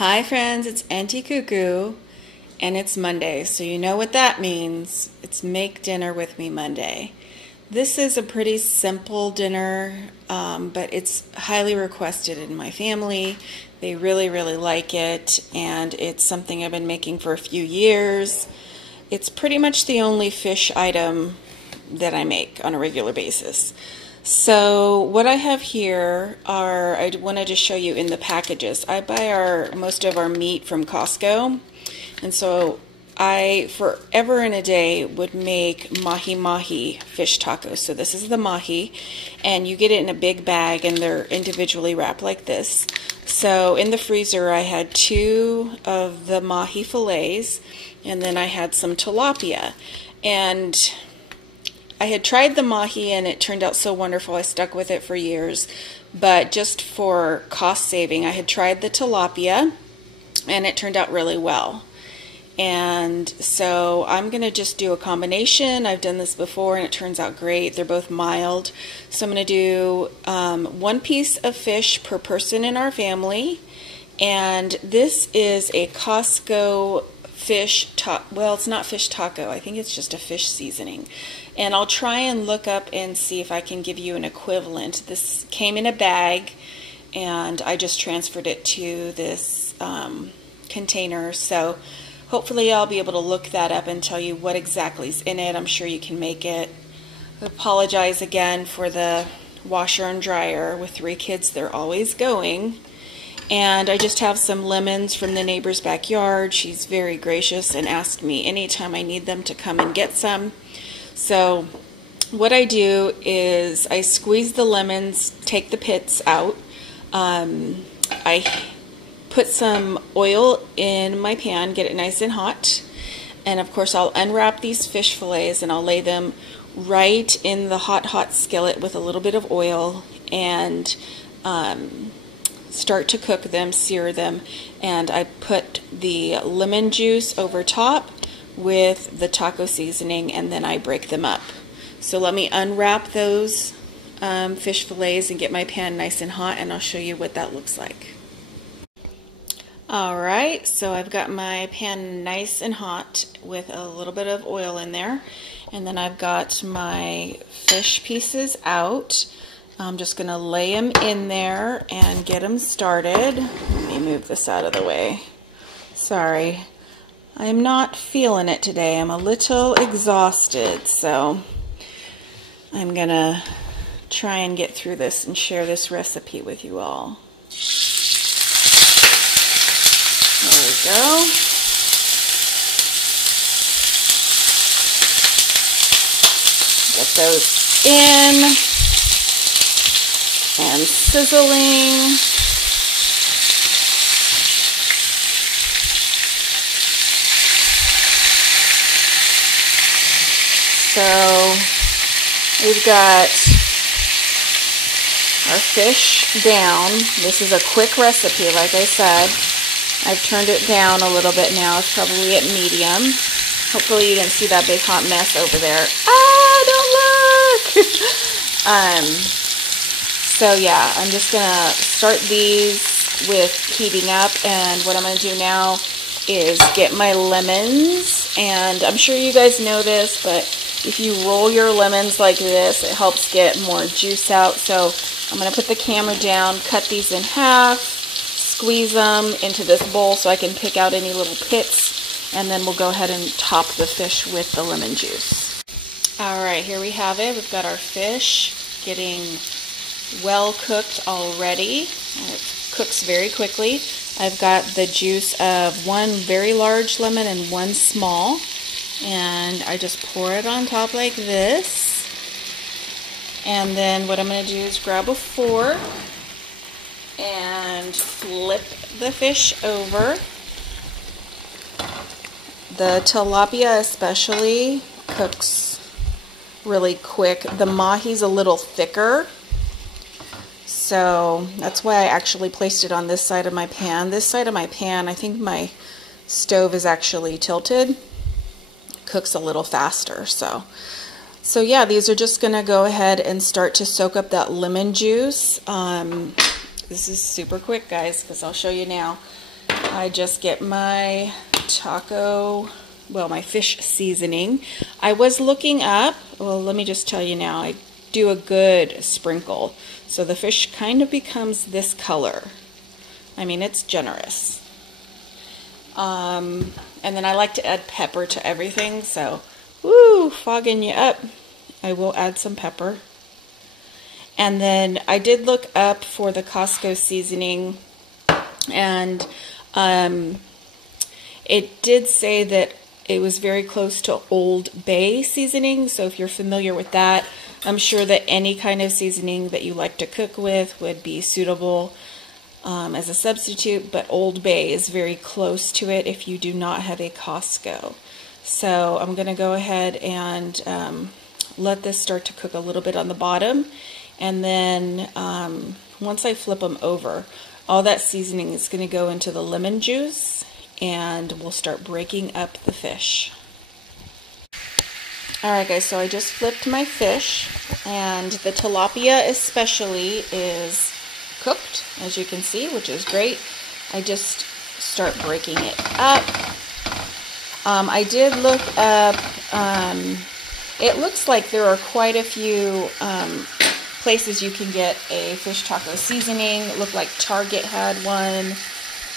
Hi friends, it's Auntie Cuckoo, and it's Monday, so you know what that means. It's Make Dinner With Me Monday. This is a pretty simple dinner, but it's highly requested in my family. They really like it, and it's something I've been making for a few years. It's pretty much the only fish item that I make on a regular basis. So what I have here are, I wanted to show you in the packages. I buy most of our meat from Costco, and so I, forever and a day, would make mahi fish tacos. So this is the mahi, and you get it in a big bag, and they're individually wrapped like this. So in the freezer I had 2 of the mahi fillets, and then I had some tilapia. And I had tried the mahi and it turned out so wonderful. I stuck with it for years. But just for cost saving, I had tried the tilapia and it turned out really well. And so I'm going to just do a combination. I've done this before and it turns out great. They're both mild. So I'm going to do 1 piece of fish per person in our family. And this is a Costco fish taco. Well, it's not fish taco. I think it's just a fish seasoning. And I'll try and look up and see if I can give you an equivalent. This came in a bag and I just transferred it to this container. So hopefully I'll be able to look that up and tell you what exactly is in it. I'm sure you can make it. I apologize again for the washer and dryer. With 3 kids, they're always going. And I just have some lemons from the neighbor's backyard. She's very gracious and asked me anytime I need them to come and get some. So what I do is I squeeze the lemons, take the pits out. I put some oil in my pan, get it nice and hot. And of course I'll unwrap these fish fillets and I'll lay them right in the hot skillet with a little bit of oil and start to cook them, sear them. And I put the lemon juice over top with the taco seasoning, and then I break them up. So let me unwrap those fish fillets and get my pan nice and hot, and I'll show you what that looks like. Alright, so I've got my pan nice and hot with a little bit of oil in there, and then I've got my fish pieces out. I'm just going to lay them in there and get them started. Let me move this out of the way. Sorry. I'm not feeling it today. I'm a little exhausted, so I'm going to try and get through this and share this recipe with you all. There we go. Get those in and sizzling. So we've got our fish down. This is a quick recipe, like I said. I've turned it down a little bit now. It's probably at medium. Hopefully you didn't see that big hot mess over there. Ah, don't look! So yeah, I'm just gonna start these with heating up, and what I'm gonna do now is get my lemons. And I'm sure you guys know this, but if you roll your lemons like this, it helps get more juice out. So I'm going to put the camera down, cut these in half, squeeze them into this bowl so I can pick out any little pits, and then we'll go ahead and top the fish with the lemon juice. Alright, here we have it. We've got our fish getting well cooked already. It cooks very quickly. I've got the juice of 1 very large lemon and 1 small. And I just pour it on top like this. And then what I'm going to do is grab a fork and flip the fish over. The tilapia especially cooks really quick. The mahi's a little thicker, so that's why I actually placed it on this side of my pan. This side of my pan, I think my stove is actually tilted. Cooks a little faster. So yeah, these are just gonna go ahead and start to soak up that lemon juice. This is super quick, guys, because I'll show you now. I just get my my fish seasoning. I was looking up, well, let me just tell you now, I do a good sprinkle. So the fish kind of becomes this color. I mean, it's generous. And then I like to add pepper to everything, so, woo, fogging you up. I will add some pepper. And then I did look up for the Costco seasoning, and it did say that it was very close to Old Bay seasoning, so if you're familiar with that, I'm sure that any kind of seasoning that you like to cook with would be suitable as a substitute, but Old Bay is very close to it if you do not have a Costco. So I'm going to go ahead and let this start to cook a little bit on the bottom, and then once I flip them over, all that seasoning is going to go into the lemon juice, and we'll start breaking up the fish. Alright guys, so I just flipped my fish, and the tilapia especially is cooked, as you can see, which is great. I just start breaking it up. I did look up, it looks like there are quite a few places you can get a fish taco seasoning. It looked like Target had one,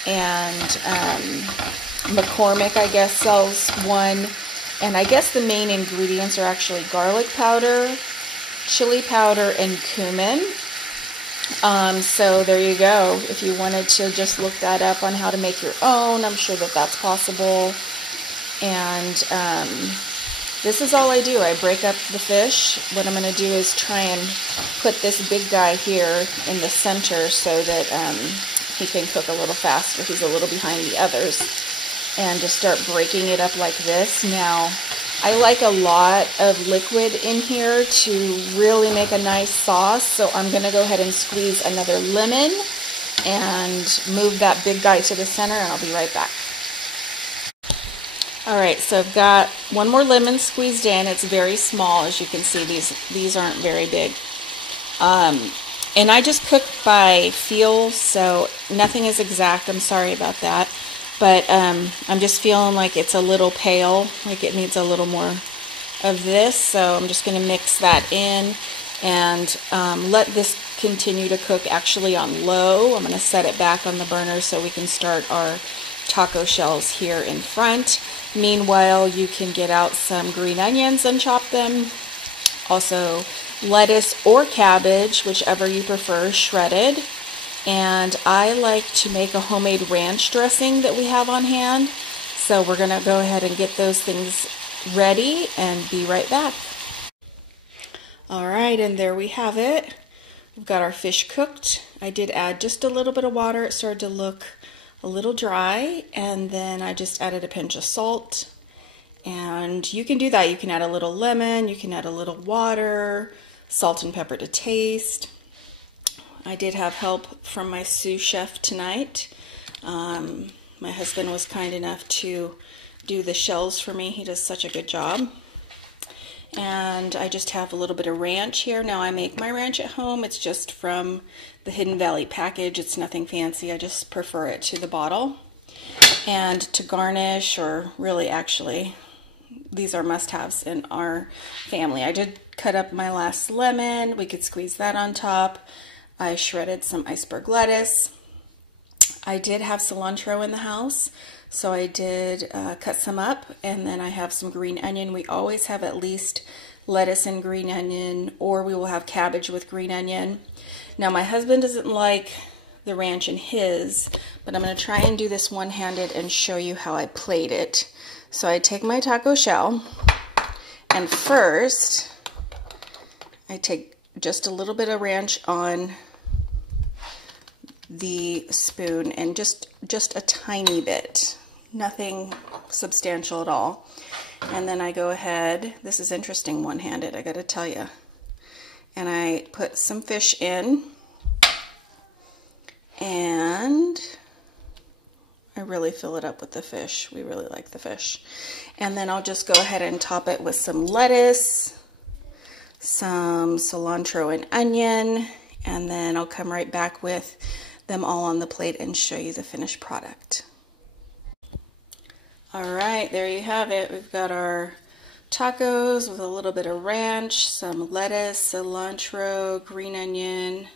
and McCormick, I guess, sells one. And I guess the main ingredients are actually garlic powder, chili powder, and cumin. So there you go. If you wanted to just look that up on how to make your own, I'm sure that that's possible. And this is all I do. I break up the fish. What I'm going to do is try and put this big guy here in the center so that he can cook a little faster. He's a little behind the others. And just start breaking it up like this. Now, I like a lot of liquid in here to really make a nice sauce, so I'm going to go ahead and squeeze another lemon and move that big guy to the center, and I'll be right back. Alright, so I've got one more lemon squeezed in. It's very small, as you can see. These aren't very big. And I just cook by feel, so nothing is exact. I'm sorry about that. But I'm just feeling like it's a little pale, like it needs a little more of this. So I'm just going to mix that in and let this continue to cook actually on low. I'm going to set it back on the burner so we can start our taco shells here in front. Meanwhile, you can get out some green onions and chop them. Also, lettuce or cabbage, whichever you prefer, shredded. And I like to make a homemade ranch dressing that we have on hand. So we're going to go ahead and get those things ready and be right back. Alright, and there we have it. We've got our fish cooked. I did add just a little bit of water. It started to look a little dry, and then I just added a pinch of salt. And you can do that. You can add a little lemon, you can add a little water, salt and pepper to taste. I did have help from my sous chef tonight. My husband was kind enough to do the shells for me. He does such a good job. And I just have a little bit of ranch here. Now I make my ranch at home. It's just from the Hidden Valley package. It's nothing fancy. I just prefer it to the bottle. And to garnish, or really actually, these are must-haves in our family. I did cut up my last lemon. We could squeeze that on top. I shredded some iceberg lettuce. I did have cilantro in the house, so I did cut some up, and then I have some green onion. We always have at least lettuce and green onion, or we will have cabbage with green onion. Now my husband doesn't like the ranch in his, but I'm going to try and do this one-handed and show you how I plate it. So I take my taco shell, and first I take just a little bit of ranch on the spoon, and just a tiny bit, nothing substantial at all. And then I go ahead, this is interesting one-handed, I gotta tell you, and I put some fish in, and I really fill it up with the fish. We really like the fish. And then I'll just go ahead and top it with some lettuce, some cilantro and onion, and then I'll come right back with them all on the plate and show you the finished product. All right, there you have it. We've got our tacos with a little bit of ranch, some lettuce, cilantro, green onion,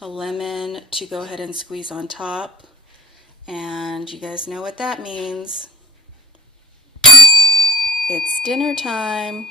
a lemon to go ahead and squeeze on top. And you guys know what that means. It's dinner time.